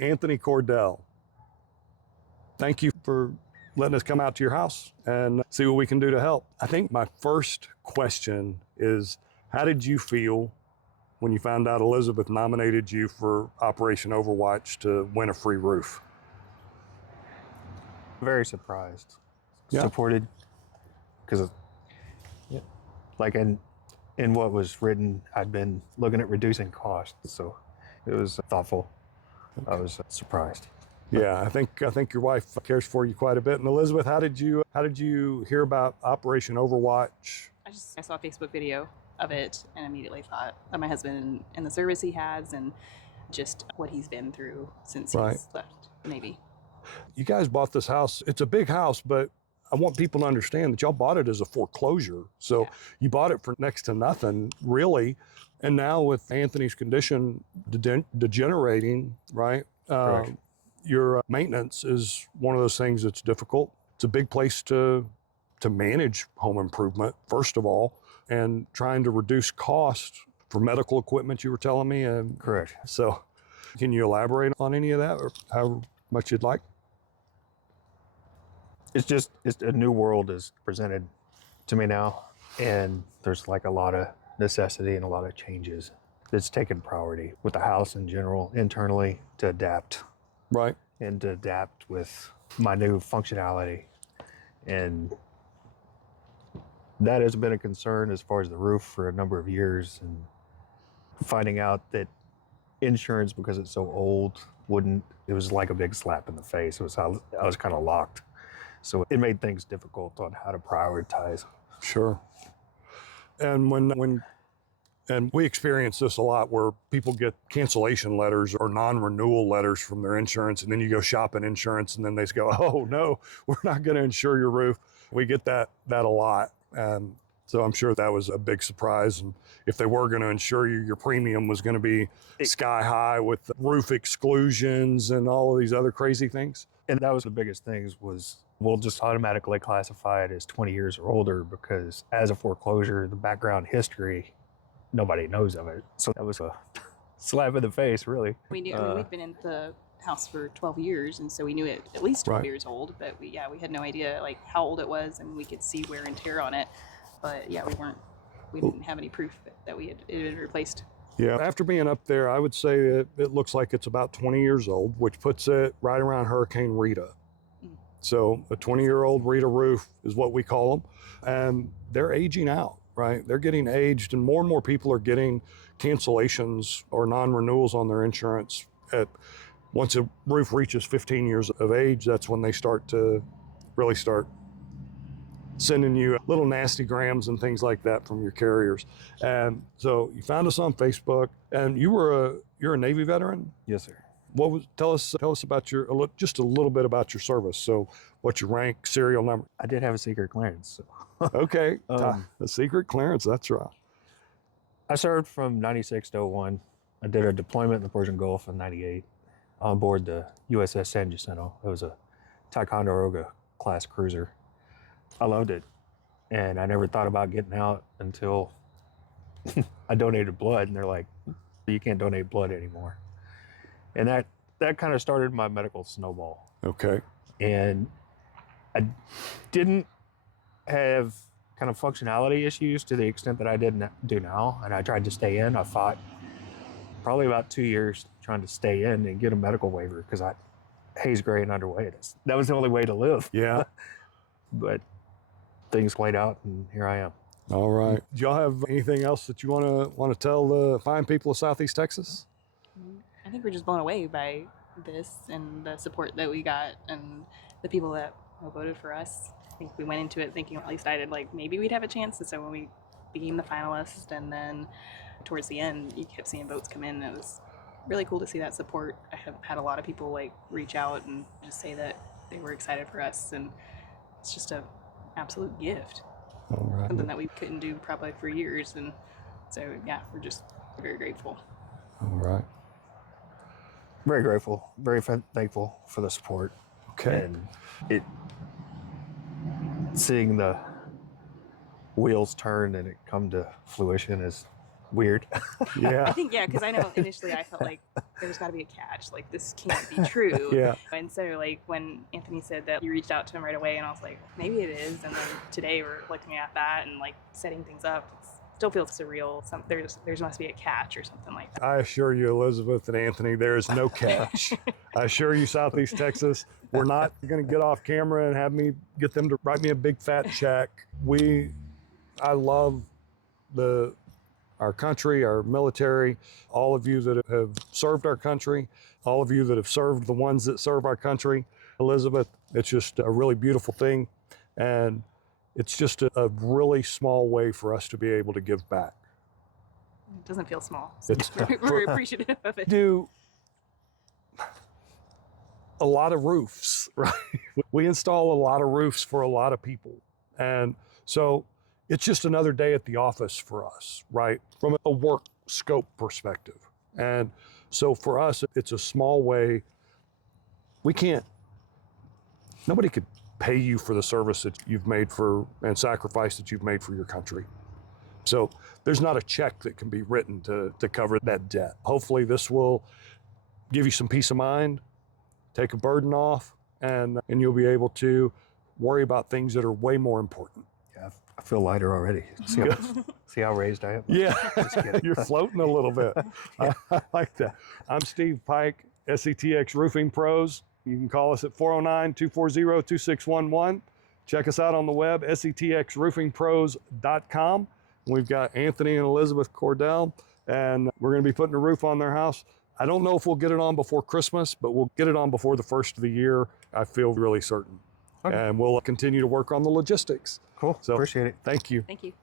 Anthony Cordell, thank you for letting us come out to your house and see what we can do to help. I think my first question is, how did you feel when you found out Elisabeth nominated you for Operation Overwatch to win a free roof? Very surprised. Yeah. Supported, because like in what was written, I'd been looking at reducing costs, so it was thoughtful. I was surprised. Yeah, I think your wife cares for you quite a bit. And Elisabeth, how did you hear about Operation Overwatch? I saw a Facebook video of it and immediately thought of my husband and the service he has and just what he's been through since he's left the Navy. You guys bought this house. It's a big house, but I want people to understand that y'all bought it as a foreclosure. So you bought it for next to nothing, really. And now with Anthony's condition degenerating, right? Your maintenance is one of those things that's difficult. It's a big place to manage home improvement, first of all, and trying to reduce costs for medical equipment, you were telling me. Correct. So can you elaborate on any of that, or how much you'd like? It's a new world is presented to me now, and there's like a lot of necessity and a lot of changes that's taken priority with the house in general, internally, to adapt. Right. And to adapt with my new functionality. And that has been a concern as far as the roof for a number of years, and finding out that insurance, because it's so old, it was like a big slap in the face. I was kind of locked. So it made things difficult on how to prioritize. Sure. And and we experience this a lot, where people get cancellation letters or non-renewal letters from their insurance, and then you go shop in insurance, and then they go, "Oh no, we're not going to insure your roof." We get that a lot, so I'm sure that was a big surprise. And if they were going to insure you, your premium was going to be sky high with roof exclusions and all of these other crazy things. And that was the biggest things was, we'll just automatically classify it as 20 years or older, because as a foreclosure, the background history, nobody knows of it. So that was a slap in the face, really. We knew we'd been in the house for 12 years, and so we knew it at least 12 years old, but we had no idea like how old it was, and we could see wear and tear on it. But yeah, we didn't have any proof that it had been replaced. Yeah, after being up there, I would say it looks like it's about 20 years old, which puts it right around Hurricane Rita. So a 20-year-old Rita roof is what we call them, and they're aging out. Right? They're getting aged, and more people are getting cancellations or non-renewals on their insurance. Once a roof reaches 15 years of age, that's when they really start sending you little nasty grams and things like that from your carriers. And so you found us on Facebook, and you're a Navy veteran? Yes, sir. Tell us about just a little bit about your service. So what's your rank, serial number? I did have a secret clearance. So. Okay, a secret clearance, that's right. I served from 96 to 01. I did a deployment in the Persian Gulf in 98 on board the USS San Jacinto. It was a Ticonderoga class cruiser. I loved it, and I never thought about getting out until I donated blood, and they're like, you can't donate blood anymore. And that kind of started my medical snowball. Okay. And I didn't have kind of functionality issues to the extent that I do now. And I tried to stay in. I fought probably about 2 years trying to stay in and get a medical waiver, because I haze, gray, and underweight. That was the only way to live. Yeah. But things played out, and here I am. All right. Do y'all have anything else that you want to tell the fine people of Southeast Texas? I think we're just blown away by this and the support that we got and the people that voted for us. I think we went into it thinking, at least I did, like maybe we'd have a chance. And so when we became the finalist, and then towards the end, you kept seeing votes come in. It was really cool to see that support. I have had a lot of people like reach out and just say that they were excited for us, and it's just an absolute gift. All right. Something that we couldn't do probably for years, and so yeah, we're just very grateful. All right. Very grateful, very thankful for the support. Okay. And seeing the wheels turn and it come to fruition is weird. I Yeah. think, yeah, because I know initially I felt like there's got to be a catch. Like, this can't be true. Yeah. And so, like, when Anthony said that you reached out to him right away, and I was like, maybe it is. And then today we're looking at that and, like, setting things up. It still feels surreal. There's must be a catch or something like that. I assure you, Elizabeth and Anthony, there is no catch. I assure you, Southeast Texas, we're not going to get off camera and have me get them to write me a big fat check. I love our country, our military, all of you that have served our country, all of you that have served the ones that serve our country. Elizabeth, it's just a really beautiful thing. And it's just a really small way for us to be able to give back. It doesn't feel small. So It's- we're appreciative of it. Do a lot of roofs, right? We install a lot of roofs for a lot of people. And so it's just another day at the office for us, right? From a work scope perspective. And so for us, it's a small way. Nobody could pay you for the service that you've made and sacrifice that you've made for your country. So there's not a check that can be written to cover that debt. Hopefully this will give you some peace of mind, take a burden off, and you'll be able to worry about things that are way more important. Yeah, I feel lighter already. See how raised I am? Yeah, Just kidding. you're floating a little bit. I like that. I'm Steve Pike, SETX Roofing Pros. You can call us at 409-240-2611. Check us out on the web, setxroofingpros.com. We've got Anthony and Elisabeth Cordell, and we're going to be putting a roof on their house. I don't know if we'll get it on before Christmas, but we'll get it on before the first of the year. I feel really certain. Okay. And we'll continue to work on the logistics. Cool. So Appreciate it. thank you. Thank you.